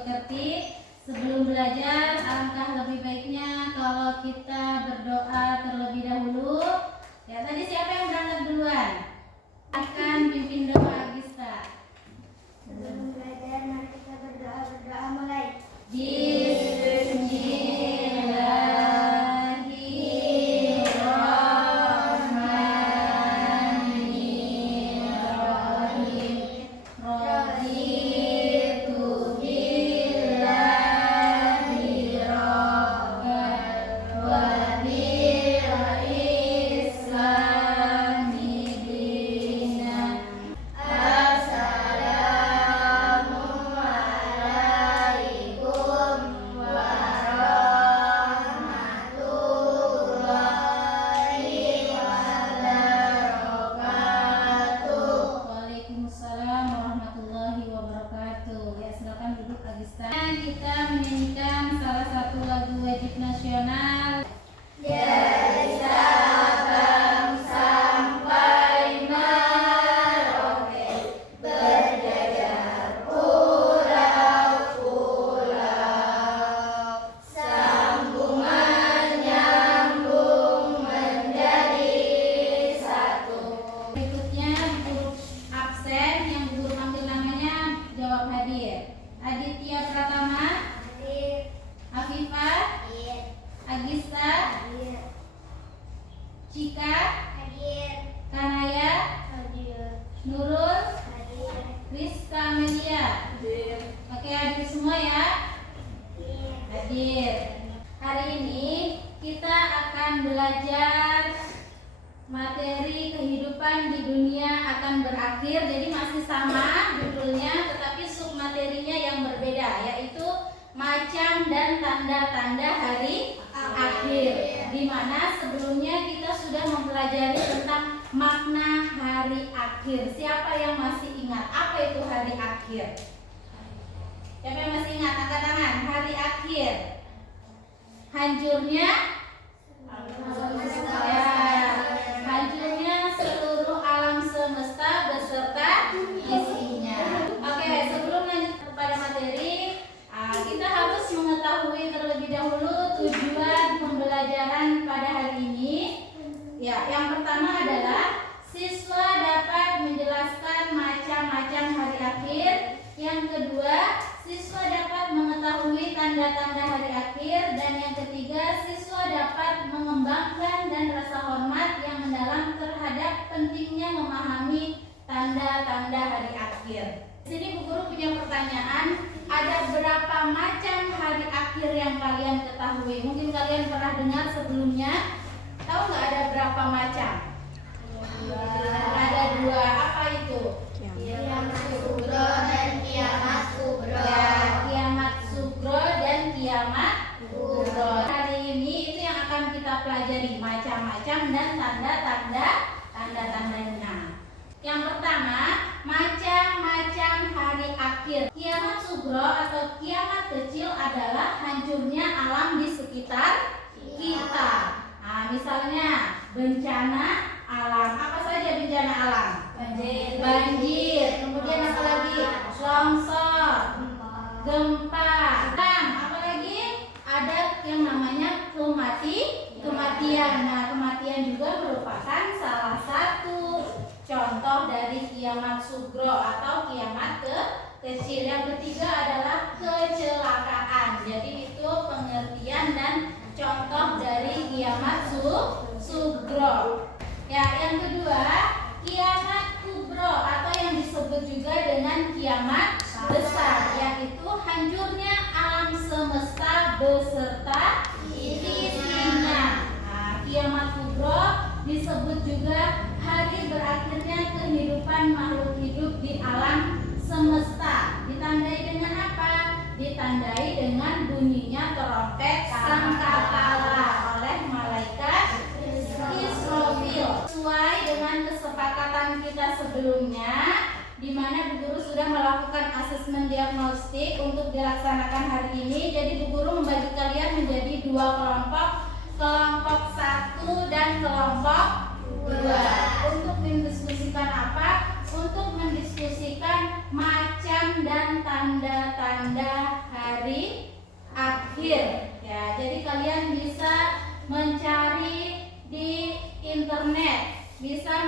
pekerti. Sebelum belajar, alangkah lebih baiknya kalau kita berdoa terlebih dahulu. Ya, tadi siapa yang berangkat duluan? Akan pimpin doa Agista. Sebelum belajar, mari kita berdoa mulai. Kita menyanyikan salah satu lagu wajib nasional. Dari Sabang sampai Merauke, berjajar pulau-pulau, sambung menyambung menjadi satu. Berikutnya huruf absen yang guru panggil namanya jawab hadir. Aditya Pratama, Hadir. Afifah, Hadir. Agista, Hadir. Cika, Hadir. Kanaya, Hadir. Nurul, Hadir. Rizka Amelia. Oke, hadir semua ya. Hadir. Hari ini kita akan belajar materi kehidupan di dunia akan berakhir. Jadi masih sama judulnya, tetapi submaterinya yang berbeda, yaitu macam dan tanda-tanda hari akhir. Di mana sebelumnya kita sudah mempelajari tentang makna hari akhir. Siapa yang masih ingat apa itu hari akhir? Siapa yang masih ingat? Angkat tangan. Hari akhir. Hancurnya hancurnya seluruh alam semesta beserta isinya. Oke, sebelum lanjut kepada materi, kita harus mengetahui terlebih dahulu tujuan pembelajaran pada hari ini. Ya, yang pertama adalah siswa dapat menjelaskan macam-macam hari akhir. Yang kedua, siswa dapat mengetahui tanda-tanda hari akhir. Dan yang ketiga, siswa dapat mengembangkan dan rasa hormat yang mendalam terhadap pentingnya memahami tanda-tanda hari akhir. Di sini Bu Guru punya pertanyaan, ada berapa macam hari akhir yang kalian ketahui? Mungkin kalian pernah dengar sebelumnya. Tahu nggak ada berapa macam? Ada dua. Apa itu? Kiamat Sugro dan Kiamat Kubro. Ya, kiamat sugro dan kiamat kubro. Hari ini itu yang akan kita pelajari, macam-macam dan tanda-tandanya. Yang pertama, macam-macam hari akhir. Kiamat sugro atau kiamat kecil adalah hancurnya alam di sekitar kita. Nah, misalnya bencana alam. Apa saja bencana alam? Banjir. Kemudian apa lagi? Longsor, gempa. Apa lagi? Ada yang namanya kematian. Nah, kematian juga merupakan salah satu contoh dari kiamat sugro atau kiamat kecil. Yang ketiga adalah kecelakaan. Jadi itu pengertian dan contoh dari kiamat sugro. Ya, yang kedua, kiamat kubro atau yang disebut juga dengan kiamat besar, yaitu hancurnya alam semesta beserta isinya. Nah, kiamat kubro disebut juga hari berakhirnya kehidupan makhluk hidup di alam semesta. Ditandai dengan apa? Ditandai dengan bunyinya trompet sangkakala oleh malaikat Israfil. Sesuai dengan kesepakatan kita sebelumnya, di mana Bu Guru sudah melakukan asesmen diagnostik untuk dilaksanakan hari ini. Jadi Bu Guru membagi kalian menjadi dua kelompok, kelompok 1 dan kelompok 2. Untuk mendiskusikan apa? Untuk mendiskusikan macam dan tanda-tanda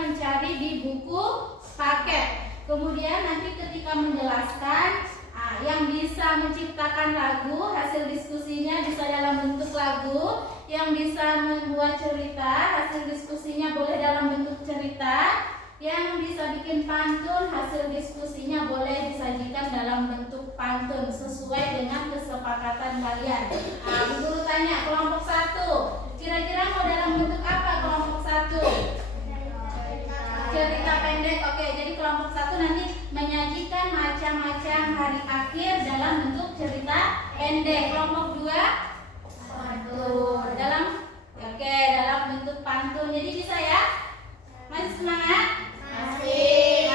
mencari di buku paket. Kemudian nanti ketika menjelaskan, yang bisa menciptakan lagu, hasil diskusinya bisa dalam bentuk lagu. Yang bisa membuat cerita, hasil diskusinya boleh dalam bentuk cerita. Yang bisa bikin pantun, hasil diskusinya boleh disajikan dalam bentuk pantun sesuai dengan kesepakatan kalian. Bu Guru tanya, kelompok 1 kira-kira mau dalam bentuk apa kelompok 1? Cerita pendek. Oke, jadi kelompok 1 nanti menyajikan macam-macam hari akhir dalam bentuk cerita pendek. Kelompok 2 pantun dalam bentuk pantun. Jadi bisa ya? Masih semangat? Masih.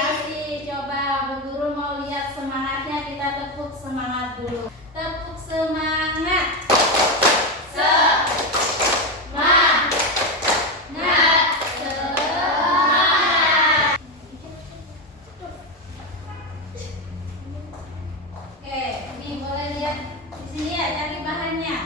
Coba Bu Guru mau lihat semangatnya, kita tepuk semangat dulu. Tepuk semangat. Oke, ini boleh lihat di sini ya, cari bahannya.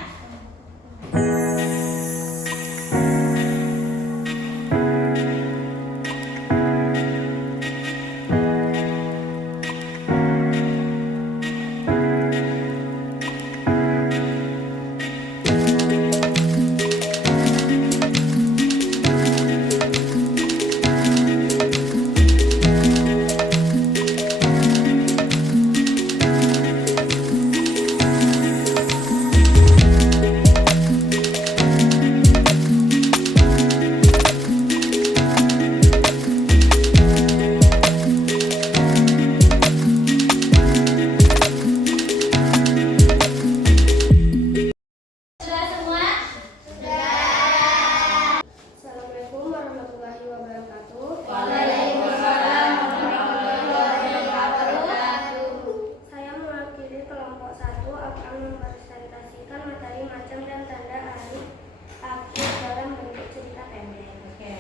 Sudah semua? Assalamualaikum warahmatullahi wabarakatuh. Waalaikumsalam warahmatullahi wabarakatuh. Saya mewakili kelompok 1 akan mempresentasikan materi macam dan tanda hari akhir dalam bentuk cerita pendek. Oke.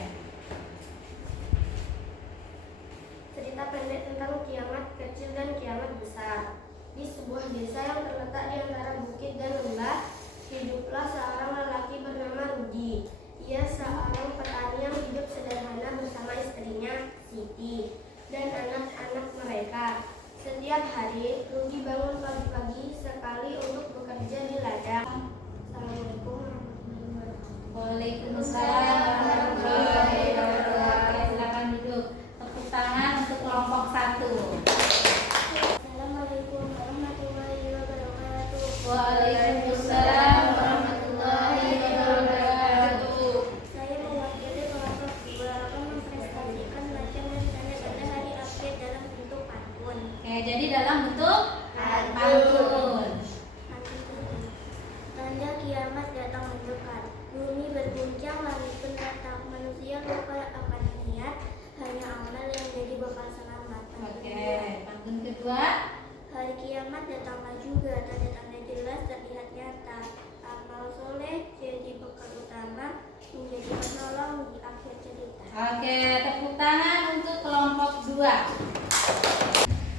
Cerita pendek tentang kiamat kecil dan kiamat besar. Di sebuah desa yang terletak di antara bukit dan lembah, hiduplah seorang lelaki bernama Rudi. Ia seorang petani yang hidup sederhana bersama istrinya, Siti, dan anak-anak mereka. Setiap hari, Rudi bangun pagi-pagi sekali untuk bekerja di ladang. Assalamualaikum warahmatullahi wabarakatuh. Waalaikumsalam warahmatullahi wabarakatuh. Silakan duduk. Tepuk tangan untuk kelompok 1. Assalamualaikum warahmatullahi wabarakatuh. Waalaikumsalam warahmatullahi wabarakatuh. Saya mewakili kelompok 2 akan mempresentasikan macam dan tanda-tanda hari akhir dalam bentuk pantun. Oke, jadi dalam bentuk pantun. Tanda kiamat datang mendekat. Bumi berguncang, langit pun retak. Manusia lupa akan niat, hanya amal yang jadi bekal selamat. Oke, pantun kedua. Hari kiamat datanglah juga, tanda-tanda jelas terlihat nyata. Amal soleh jadi bekal utama, menjadi penolong di akhir cerita. Oke, tepuk tangan untuk kelompok 2.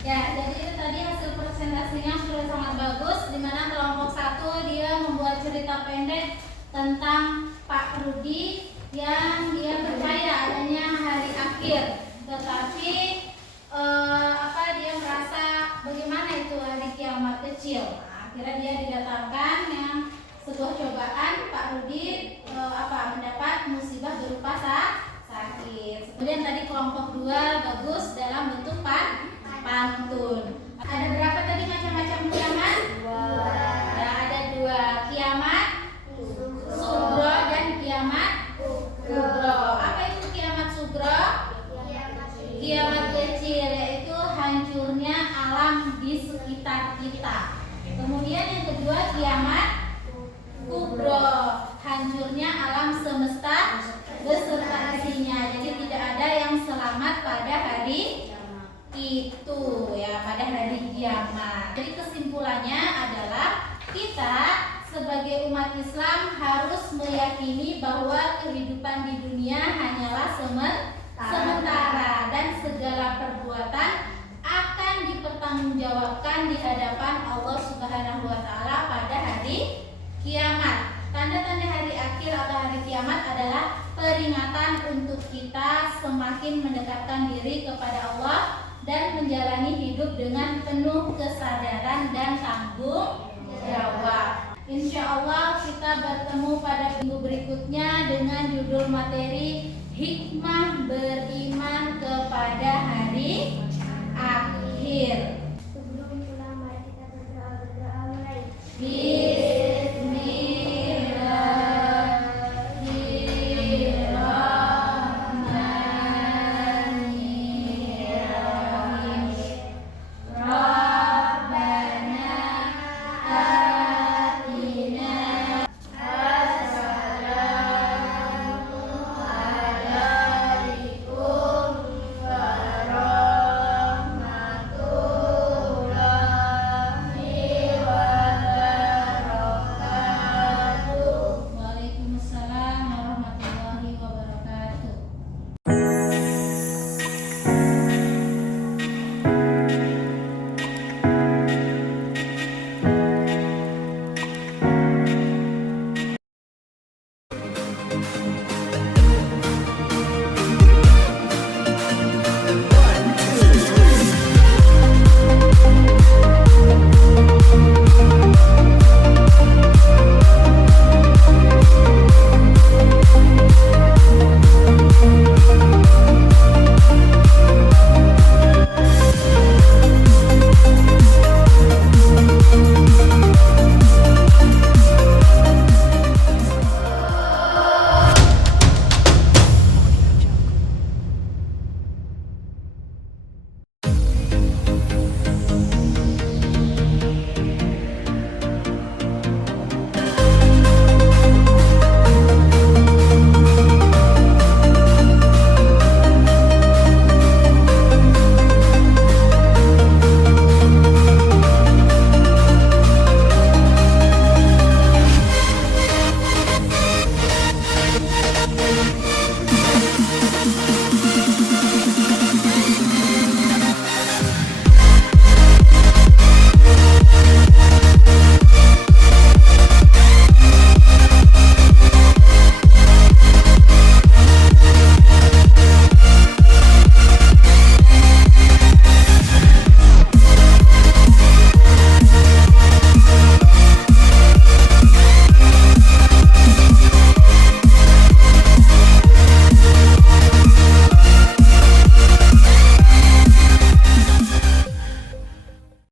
Ya, jadi itu tadi hasil presentasinya sudah sangat bagus. Di mana kelompok 1 dia membuat cerita pendek tentang Pak Rudi yang dia percaya adanya hari akhir. Tetapi dia merasa bagaimana itu hari kiamat kecil. Akhirnya dia didatangkan yang sebuah cobaan. Pak Rudi mendapat musibah berupa sakit. Kemudian tadi kelompok 2 bagus dalam bentuk pantun. Ada berapa tadi macam-macam kiamat? 2. Ya, ada 2. Kiamat sugro dan kiamat kubro. Apa itu kiamat sugro? Kiamat kecil, yaitu hancurnya alam di sekitar kita. Kemudian yang kedua kiamat kubro, hancurnya alam semesta beserta isinya. Jadi tidak ada yang selamat pada hari itu, ya, pada hari kiamat. Jadi kesimpulannya adalah kita sebagai umat Islam harus meyakini bahwa kehidupan di dunia hanyalah sementara dan segala perbuatan akan dipertanggungjawabkan di hadapan Allah Subhanahu wa taala pada hari kiamat. Tanda-tanda hari akhir atau hari kiamat adalah peringatan untuk kita semakin mendekatkan diri kepada Allah dan menjalani hidup dengan penuh kesadaran dan tanggung jawab. Insya Allah kita bertemu pada minggu berikutnya dengan judul materi hikmah beriman kepada hari akhir. Sebelum pulang, mari kita berdoa mulai. Waalaikumsalam warahmatullahi wabarakatuh.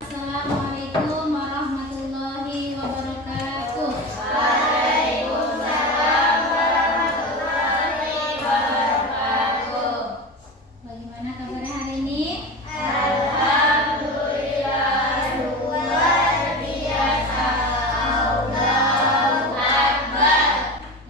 Assalamualaikum warahmatullahi wabarakatuh. Bagaimana kabarnya hari ini?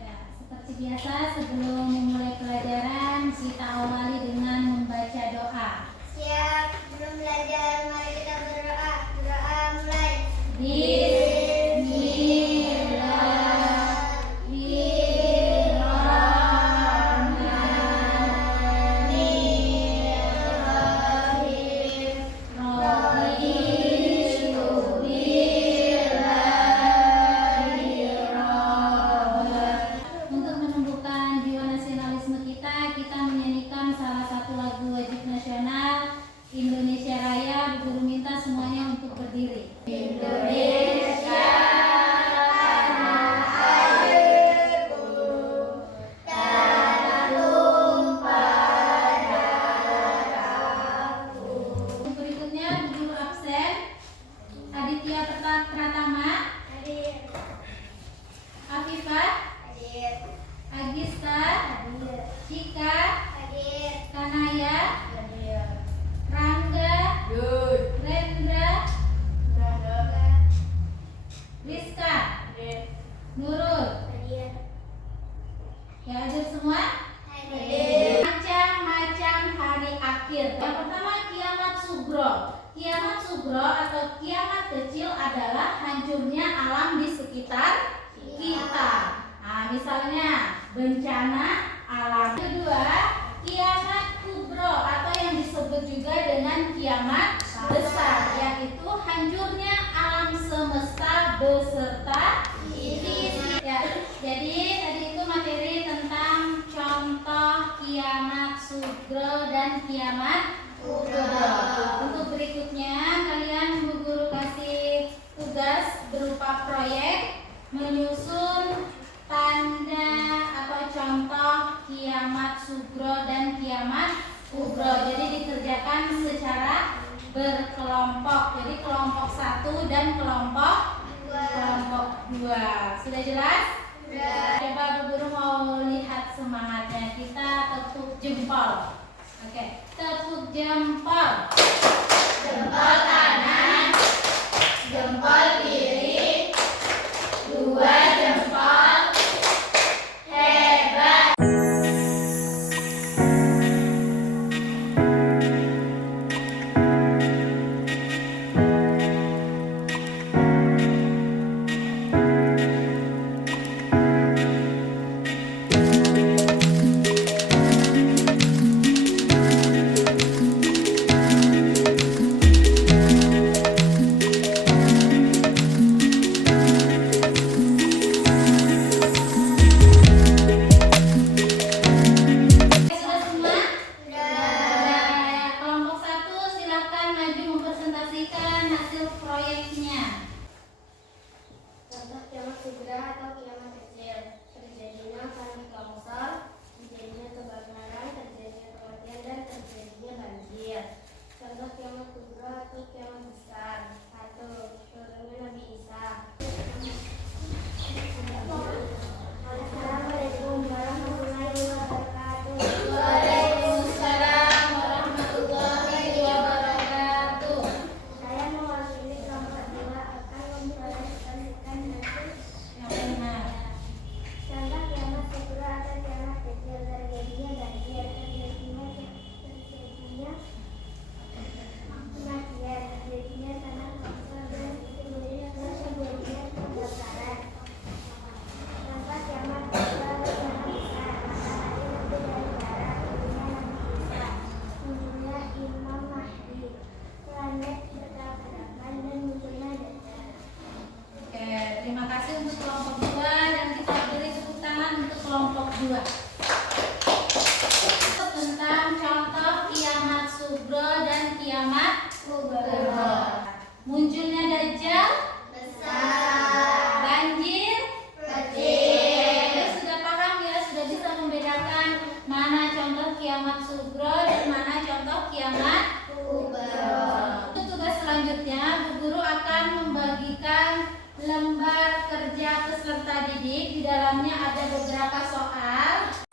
Ya, seperti biasa sebelum memulai pelajaran kita awali dengan membaca doa. Siap, belum belajar, mari kita berdoa. Berdoa mulai. Untuk menumbuhkan jiwa nasionalisme kita, kita menyanyikan salah satu lagu wajib nasional Indonesia Raya. Bu Guru minta semuanya untuk berdiri. Indonesia berikutnya Bu Guru absen Aditya Pratama, Hadir. Afifah, Hadir. Agista, Cika, Hadir. Kanaya, Hadir. Rangga, Rendra, Hadir. Rizka, Nurul. Hadir. Ya, hadir semua? Hadir. Macam-macam hari akhir. Yang pertama kiamat sugro. Kiamat sugro atau kiamat kecil adalah hancurnya alam di sekitar kita. Nah, misalnya bencana alam. Kedua, kiamat kubro atau yang disebut juga dengan kiamat besar, yaitu hancurnya alam semesta beserta isi. Ya, jadi tadi itu materi tentang contoh kiamat sugro. sugro, dan kiamat kubro. Untuk berikutnya kalian Bu Guru kasih tugas berupa proyek menyusun tanda atau contoh kiamat sugro dan kiamat kubro. Jadi dikerjakan secara berkelompok. Jadi kelompok 1 dan kelompok 2. Sudah jelas? Coba Bu Guru mau lihat semangatnya. Kita tepuk jempol. Oke, tepuk jempol. Jempol kanan, jempol kiri, 2 jempol. Hebat. Sudah semua? Kelompok 1 silakan maju mempresentasikan hasil proyeknya. Contoh kiamat sugro atau kiamat kecil. Terjadinya tanah longsor, terjadinya kebakaran, terjadinya kematian, dan terjadinya banjir. Contoh kiamat kubro atau kiamat besar. 1. Turunnya Nabi Isa. Assalamualaikum warahmatullahi wabarakatuh. Waalaikumsalam warahmatullahi wabarakatuh. Saya mewakili kelompok 2 akan mempresentasikan hasil. Yang benar. Contoh kiamat sugro atau kiamat kecil. Terjadinya banjir, terjadinya kematian, terjadinya tanah longsor, dan terjadinya kebakaran. Contoh kiamat kubro atau kiamat besar. Matahari lebih dari barat, turunnya Nabi Isa, munculnya Imam Mahdi, planet bertabrakan, dan munculnya Dajjal. Oke, terima kasih untuk kelompok 2 dan kita beri tepuk tangan untuk kelompok 2. Tentang contoh kiamat sugro dan kiamat kubro. Munculnya Dajjal besar. Banjir kecil. Sudah paham ya, sudah bisa membedakan mana contoh kiamat sugro dan mana contoh kiamat kubro. Untuk tugas selanjutnya, Bu Guru akan membagikan lembar kerja peserta didik. Di dalamnya ada beberapa soal.